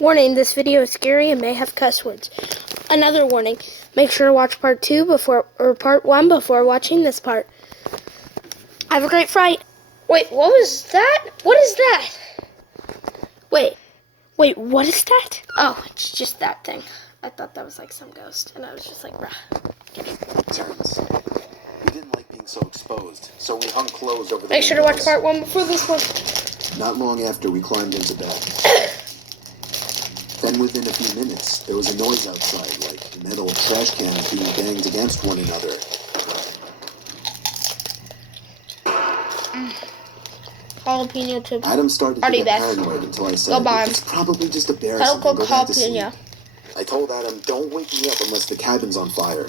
Warning, this video is scary and may have cuss words. Another warning, make sure to watch part 2 part 1 before watching this part. Have a great fright. Wait, what was that? What is that? Wait, what is that? Oh, it's just that thing. I thought that was like some ghost, and I was just like, bruh. Turns. We didn't like being so exposed, so we hung clothes over the Make sure to watch part 1 before this one. Not long after, we climbed into bed. Then within a few minutes, there was a noise outside, like metal trash cans being banged against one another. Jalapeno chips. Adam started to get paranoid until I said, it's probably just embarrassing. Go back to sleep. I told Adam, don't wake me up unless the cabin's on fire.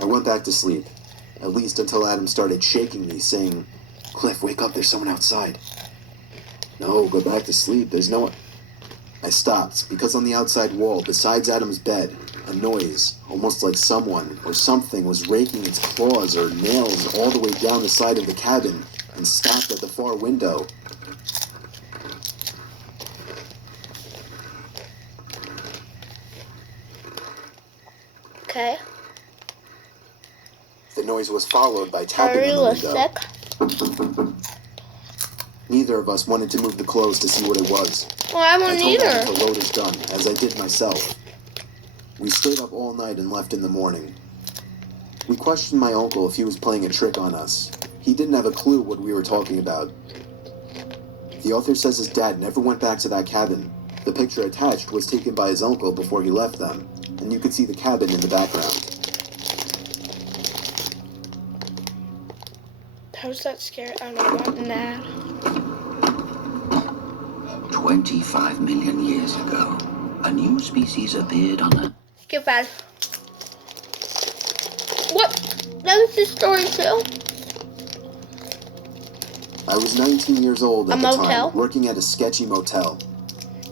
I went back to sleep, at least until Adam started shaking me, saying, Cliff, wake up, there's someone outside. No, go back to sleep, there's no one. I stopped, because on the outside wall, besides Adam's bed, a noise, almost like someone or something was raking its claws or nails all the way down the side of the cabin and stopped at the far window. Okay. The noise was followed by tapping on the window. Neither of us wanted to move the clothes to see what it was. Well, I won't either. I told Adam to load his gun, as I did myself. We stayed up all night and left in the morning. We questioned my uncle if he was playing a trick on us. He didn't have a clue what we were talking about. The author says his dad never went back to that cabin. The picture attached was taken by his uncle before he left them, and you could see the cabin in the background. How's that scary? I don't know. Nah. 25 million years ago, a new species appeared on Earth. Skip bad. What? That was the story too? I was 19 years old at the motel? time, working at a sketchy motel.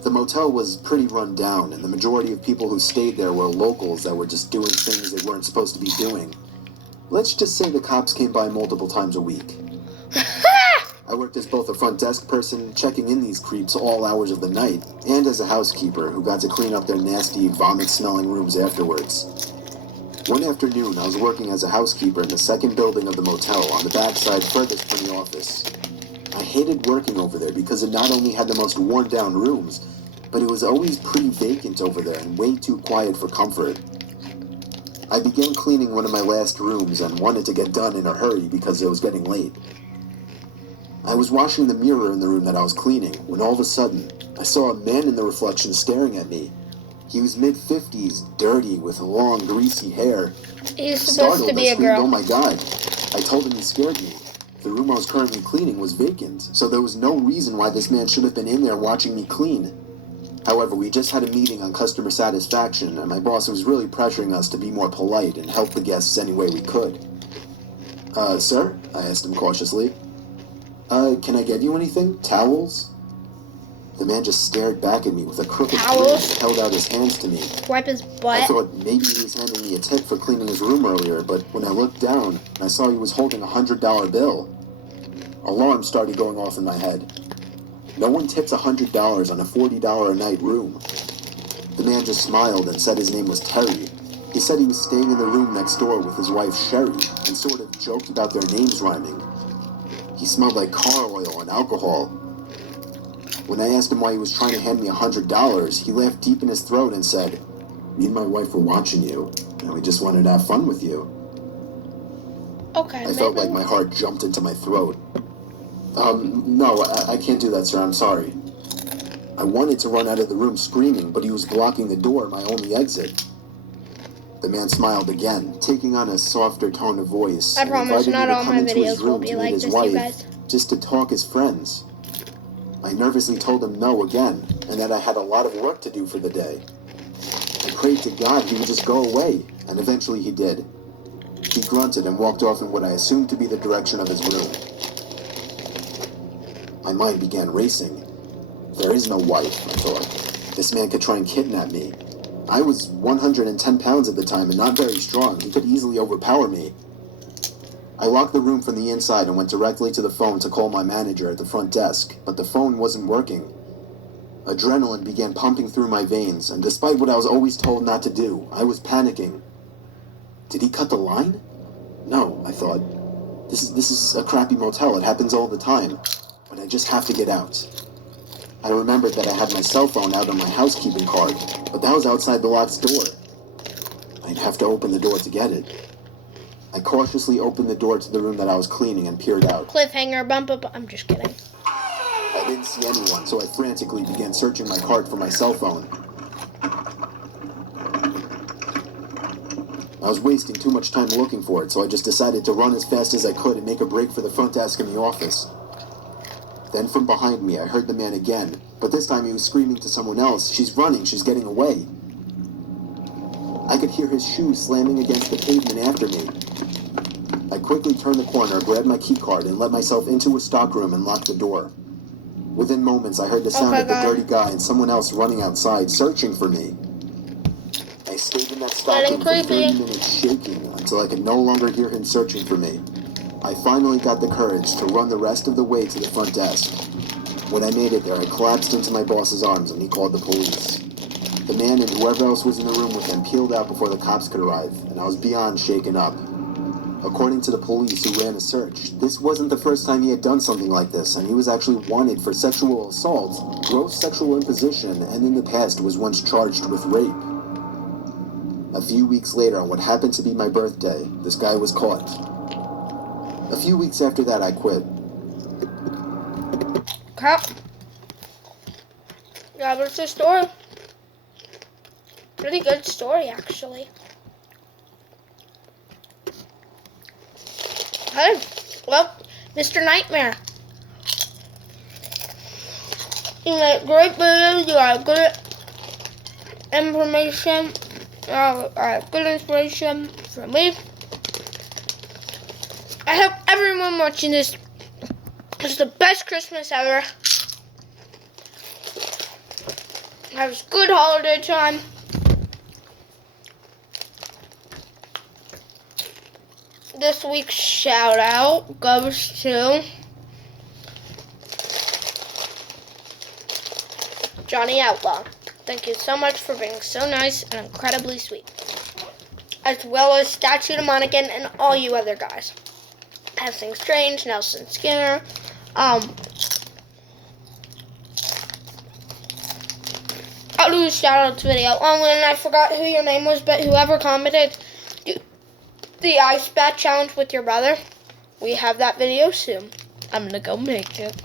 The motel was pretty run down, and the majority of people who stayed there were locals that were just doing things they weren't supposed to be doing. Let's just say the cops came by multiple times a week. I worked as both a front desk person, checking in these creeps all hours of the night, and as a housekeeper who got to clean up their nasty, vomit-smelling rooms afterwards. One afternoon, I was working as a housekeeper in the second building of the motel on the backside furthest from the office. I hated working over there because it not only had the most worn-down rooms, but it was always pretty vacant over there and way too quiet for comfort. I began cleaning one of my last rooms and wanted to get done in a hurry because it was getting late. I was washing the mirror in the room that I was cleaning when all of a sudden, I saw a man in the reflection staring at me. He was mid-50s, dirty, with long, greasy hair. He's supposed to be a girl. Oh my god. I told him he scared me. The room I was currently cleaning was vacant, so there was no reason why this man should have been in there watching me clean. However, we just had a meeting on customer satisfaction, and my boss was really pressuring us to be more polite and help the guests any way we could. Sir? I asked him cautiously. Can I get you anything? Towels? The man just stared back at me with a crooked grin and held out his hands to me. Wipe his butt. I thought maybe he was handing me a tip for cleaning his room earlier, but when I looked down, I saw he was holding a $100 bill. Alarms started going off in my head. No one tips $100 on a $40 a night room. The man just smiled and said his name was Terry. He said he was staying in the room next door with his wife Sherry and sort of joked about their names rhyming. He smelled like car oil and alcohol. When I asked him why he was trying to hand me $100, he laughed deep in his throat and said, "Me and my wife were watching you, and we just wanted to have fun with you." Okay, I felt like my heart jumped into my throat. No, I can't do that, sir, I'm sorry. I wanted to run out of the room screaming, but he was blocking the door, my only exit. The man smiled again, taking on a softer tone of voice. I promise not all my videos will be like this, you guys. Just to talk as friends. I nervously told him no again, and that I had a lot of work to do for the day. I prayed to God he would just go away, and eventually he did. He grunted and walked off in what I assumed to be the direction of his room. My mind began racing. There is no wife, I thought. This man could try and kidnap me. I was 110 pounds at the time and not very strong. He could easily overpower me. I locked the room from the inside and went directly to the phone to call my manager at the front desk, but the phone wasn't working. Adrenaline began pumping through my veins, and despite what I was always told not to do, I was panicking. Did he cut the line? No, I thought. This is a crappy motel. It happens all the time. But I just have to get out. I remembered that I had my cell phone out on my housekeeping card, but that was outside the locked door. I'd have to open the door to get it. I cautiously opened the door to the room that I was cleaning and peered out. Cliffhanger, bump up. I'm just kidding. I didn't see anyone, so I frantically began searching my card for my cell phone. I was wasting too much time looking for it, so I just decided to run as fast as I could and make a break for the front desk in the office. Then from behind me, I heard the man again, but this time he was screaming to someone else, "She's running, she's getting away." I could hear his shoes slamming against the pavement after me. I quickly turned the corner, grabbed my key card, and let myself into a stockroom and locked the door. Within moments, I heard the sound of the dirty guy and someone else running outside, searching for me. I stayed in that stockroom for 30 minutes shaking until I could no longer hear him searching for me. I finally got the courage to run the rest of the way to the front desk. When I made it there, I collapsed into my boss's arms and he called the police. The man and whoever else was in the room with him peeled out before the cops could arrive, and I was beyond shaken up. According to the police who ran a search, this wasn't the first time he had done something like this, and he was actually wanted for sexual assault, gross sexual imposition, and in the past was once charged with rape. A few weeks later, on what happened to be my birthday, this guy was caught. A few weeks after that, I quit. Crap. That was the story. Pretty good story, actually. Hey, well, Mr. Nightmare. You make great videos, you have good information, good inspiration for me. I hope everyone watching this has the best Christmas ever. Have a good holiday time. This week's shout out goes to Johnny Outlaw. Thank you so much for being so nice and incredibly sweet. As well as Statue to Monaghan and all you other guys. Passing Strange, Nelson Skinner, I'll do a shout out video. And I forgot who your name was, but whoever commented the ice bath challenge with your brother, we have that video soon. I'm gonna go make it.